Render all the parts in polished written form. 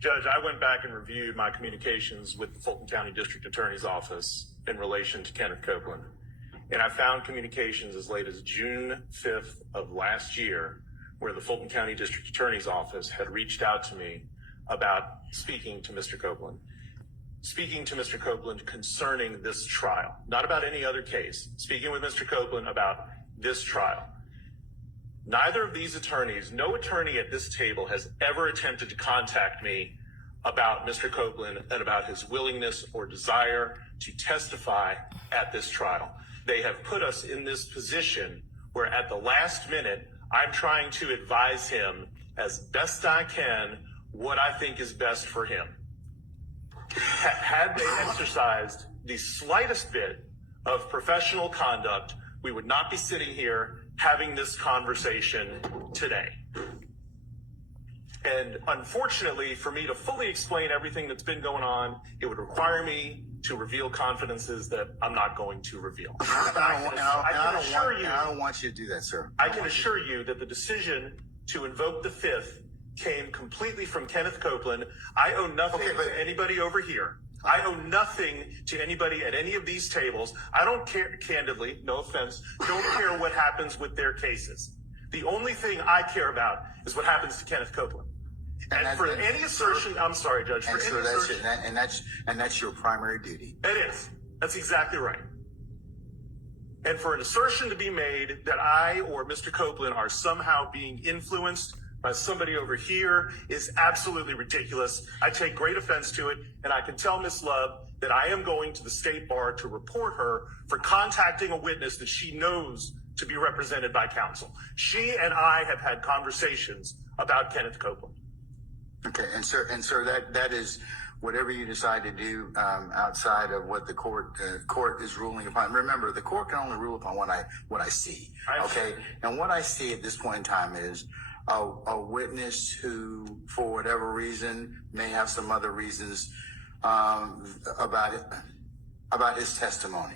Judge, I went back and reviewed my communications with the Fulton County District Attorney's Office in relation to Kenneth Copeland. And I found communications as late as June 5th of last year where the Fulton County District Attorney's Office had reached out to me about speaking to Mr. Copeland. Speaking to Mr. Copeland concerning this trial, not about any other case. Speaking with Mr. Copeland about this trial. Neither of these attorneys, no attorney at this table has ever attempted to contact me about Mr. Copeland and about his willingness or desire to testify at this trial. They have put us in this position where at the last minute, I'm trying to advise him as best I can what I think is best for him. Had they exercised the slightest bit of professional conduct, we would not be sitting here having this conversation today. And unfortunately, for me to fully explain everything that's been going on, it would require me to reveal confidences that I'm not going to reveal. I don't want you to do that, sir. I can assure you that the decision to invoke the Fifth came completely from Kenneth Copeland. I owe nothing to anybody over here. I owe nothing to anybody at any of these tables. I don't care, candidly, no offense, don't care what happens with their cases. The only thing I care about is what happens to Kenneth Copeland. And for any assertion, I'm sorry, Judge, for any assertion. And that's your primary duty. It is. That's exactly right. And for an assertion to be made that I or Mr. Copeland are somehow being influenced by somebody over here is absolutely ridiculous. I take great offense to it, and I can tell Ms. Love that I am going to the state bar to report her for contacting a witness that she knows to be represented by counsel. She and I have had conversations about Kenneth Copeland. Okay, and sir, that is whatever you decide to do outside of what the court is ruling upon. Remember, the court can only rule upon what I see. Okay, and what I see at this point in time is a witness who, for whatever reason, may have some other reasons about his testimony.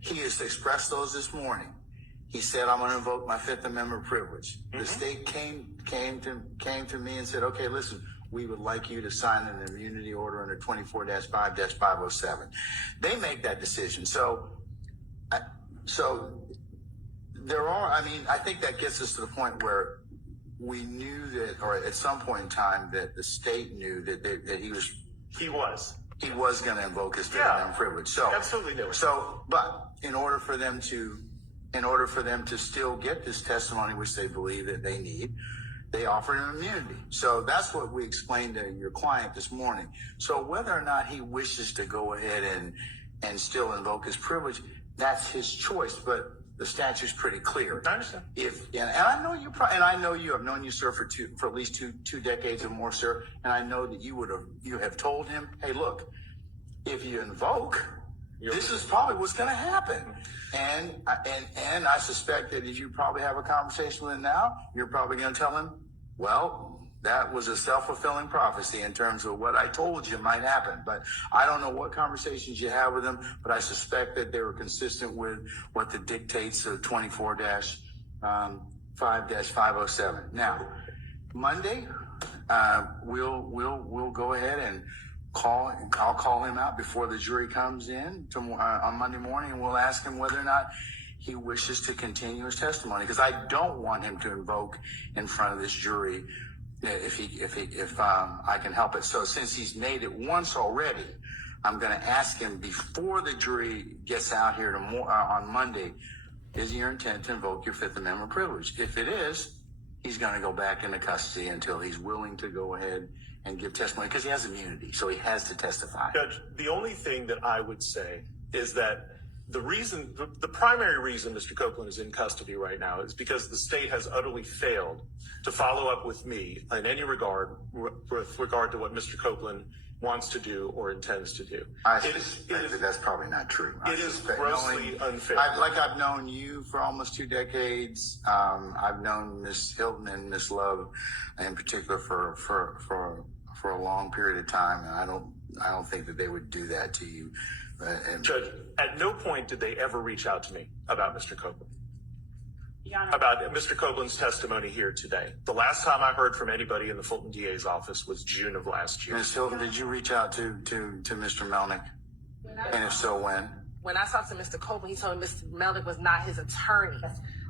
He has expressed those this morning. He said, "I'm going to invoke my Fifth Amendment privilege." Mm-hmm. The state came to me and said, "Okay, listen, we would like you to sign an immunity order under 24-5-507. They make that decision. So there are. I mean, I think that gets us to the point where we knew that, or at some point in time, that the state knew that he was going to invoke his Fifth Amendment privilege. So absolutely knew it. So, but in order for them to still get this testimony, which they believe that they need, they offered him immunity. So that's what we explained to your client this morning. So whether or not he wishes to go ahead and still invoke his privilege, that's his choice. But the statute's pretty clear. I understand. And I know you. And I know you. I've known you, sir, for at least two decades or more, sir. And I know that you have told him, "Hey, look, if you invoke, this is probably what's going to happen." And I suspect that if you probably have a conversation with him now, you're probably going to tell him, "Well, that was a self-fulfilling prophecy in terms of what I told you might happen." But I don't know what conversations you have with him, but I suspect that they were consistent with what the dictates of 24-5-507. Now, Monday, we'll go ahead and I'll call him out before the jury comes in on Monday morning, and we'll ask him whether or not he wishes to continue his testimony, because I don't want him to invoke in front of this jury if I can help it. So since he's made it once already, I'm going to ask him before the jury gets out here on Monday, is your intent to invoke your Fifth Amendment privilege? If it is, he's going to go back into custody until he's willing to go ahead and give testimony, because he has immunity, so he has to testify. Judge, the only thing that I would say is that the primary reason Mr. Copeland is in custody right now is because the state has utterly failed to follow up with me in any regard with regard to what Mr. Copeland wants to do or intends to do. That's probably not true. It is grossly unfair. I've known you for almost 2 decades. I've known Ms. Hylton and Ms. Love in particular for a long period of time, and I don't think that they would do that to you. Judge, at no point did they ever reach out to me about Mr. Copeland. about Mr. Copeland's testimony here today. The last time I heard from anybody in the Fulton DA's office was June of last year. Ms. Hylton, did you reach out to Mr. Melnick? And if so, when? When I talked to Mr. Copeland, he told me Mr. Melnick was not his attorney.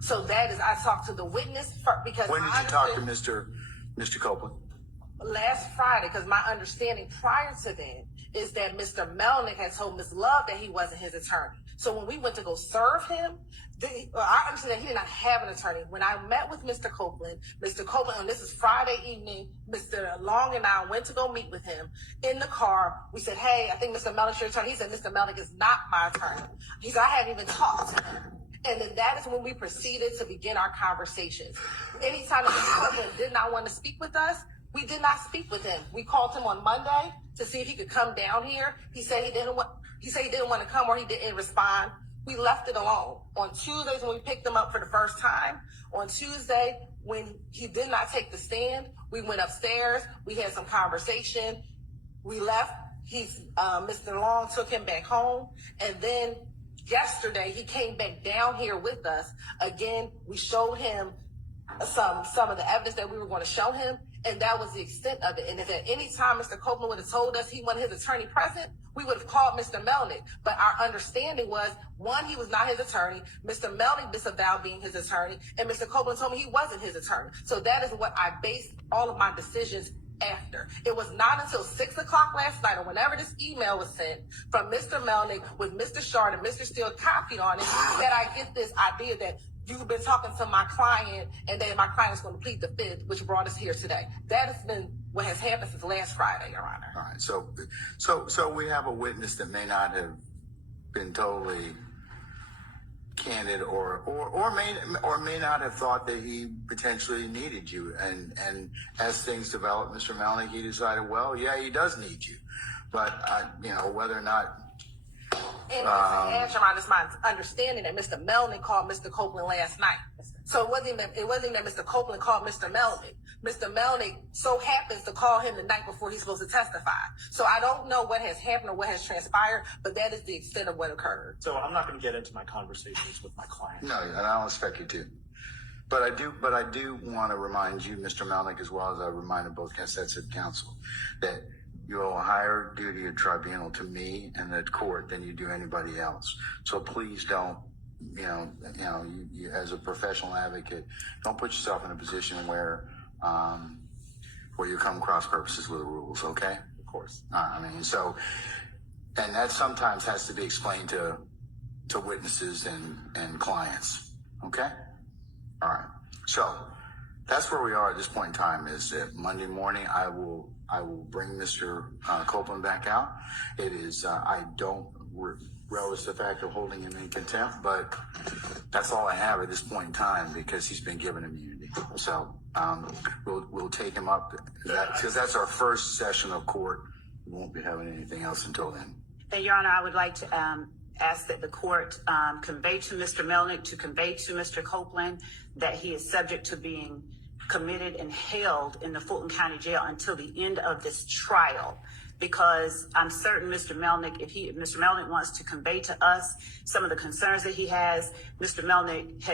So that is, I talked to the witness because When did you talk to Mr. Copeland? Last Friday, because my understanding prior to that is that Mr. Melnick had told Ms. Love that he wasn't his attorney. So when we went to go serve him, I understand that he did not have an attorney. When I met with Mr. Copeland, and this is Friday evening, Mr. Long and I went to go meet with him in the car. We said, hey, I think Mr. Melnick's your attorney. He said, Mr. Melnick is not my attorney. He said, I haven't even talked to him. And then that is when we proceeded to begin our conversations. Anytime that Mr. Copeland did not want to speak with us, we did not speak with him. We called him on Monday to see if he could come down here. He said he didn't want to come, or he didn't respond. We left it alone. On Tuesdays when we picked him up for the first time, on Tuesday when he did not take the stand, we went upstairs. We had some conversation. We left. Mr. Long took him back home, and then yesterday he came back down here with us again. We showed him some of the evidence that we were going to show him, and that was the extent of it. And if at any time Mr. Copeland would have told us he wanted his attorney present, we would have called Mr. Melnick. But our understanding was, one, he was not his attorney. Mr. Melnick disavowed being his attorney, and Mr. Copeland told me he wasn't his attorney. So that is what I based all of my decisions after. It was not until 6 o'clock last night, or whenever this email was sent from Mr. Melnick with Mr. Shard and Mr. Steele copied on it, that I get this idea that you've been talking to my client and that my client is going to plead the fifth, which brought us here today. That has been what has happened since last Friday, Your Honor. All right. So we have a witness that may not have been totally candid, or may not have thought that he potentially needed you. And as things developed, Mr. Melnick, he decided, well, yeah, he does need you, but whether or not. And Your Honor, it's my understanding that Mr. Melnick called Mr. Copeland last night. So it wasn't that Mr. Copeland called Mr. Melnick. Mr. Melnick so happens to call him the night before he's supposed to testify. So I don't know what has happened or what has transpired, but that is the extent of what occurred. So I'm not going to get into my conversations with my client. No, and I don't expect you to. But I do want to remind you, Mr. Melnick, as well as I reminded both sets of counsel, that you owe a higher duty of tribunal to me and the court than you do anybody else. So please don't, you as a professional advocate, don't put yourself in a position where you come cross purposes with the rules. Okay? Of course. And that sometimes has to be explained to witnesses and clients. Okay? All right. So that's where we are at this point in time. Is that Monday morning I will bring Mr. Copeland back out. It is, I don't relish the fact of holding him in contempt, but that's all I have at this point in time because he's been given immunity. So we'll take him up because that's our first session of court. We won't be having anything else until then. And Your Honor, I would like to ask that the court convey to Mr. Melnick, to convey to Mr. Copeland that he is subject to being committed and held in the Fulton County Jail until the end of this trial, because I'm certain Mr. Melnick, if Mr. Melnick wants to convey to us some of the concerns that he has, Mr. Melnick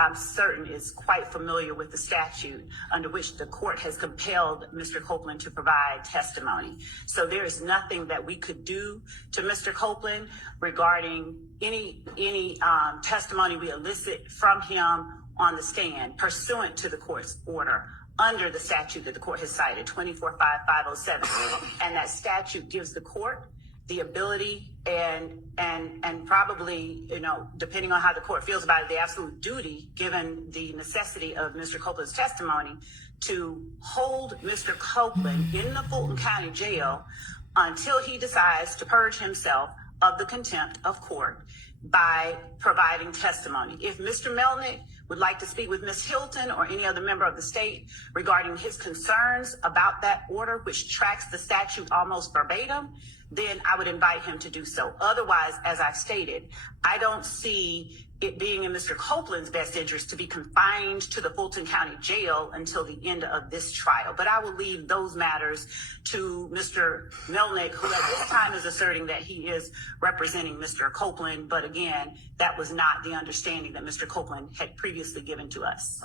I'm certain is quite familiar with the statute under which the court has compelled Mr. Copeland to provide testimony. So there is nothing that we could do to Mr. Copeland regarding any testimony we elicit from him on the stand pursuant to the court's order under the statute that the court has cited, 245507. And that statute gives the court the ability and probably, depending on how the court feels about it, the absolute duty, given the necessity of Mr. Copeland's testimony, to hold Mr. Copeland in the Fulton County Jail until he decides to purge himself of the contempt of court by providing testimony. If Mr. Melnick would like to speak with Ms. Hylton or any other member of the state regarding his concerns about that order, which tracks the statute almost verbatim, then I would invite him to do so. Otherwise, as I've stated, I don't see it being in Mr. Copeland's best interest to be confined to the Fulton County Jail until the end of this trial. But I will leave those matters to Mr. Melnick, who at this time is asserting that he is representing Mr. Copeland. But again, that was not the understanding that Mr. Copeland had previously given to us.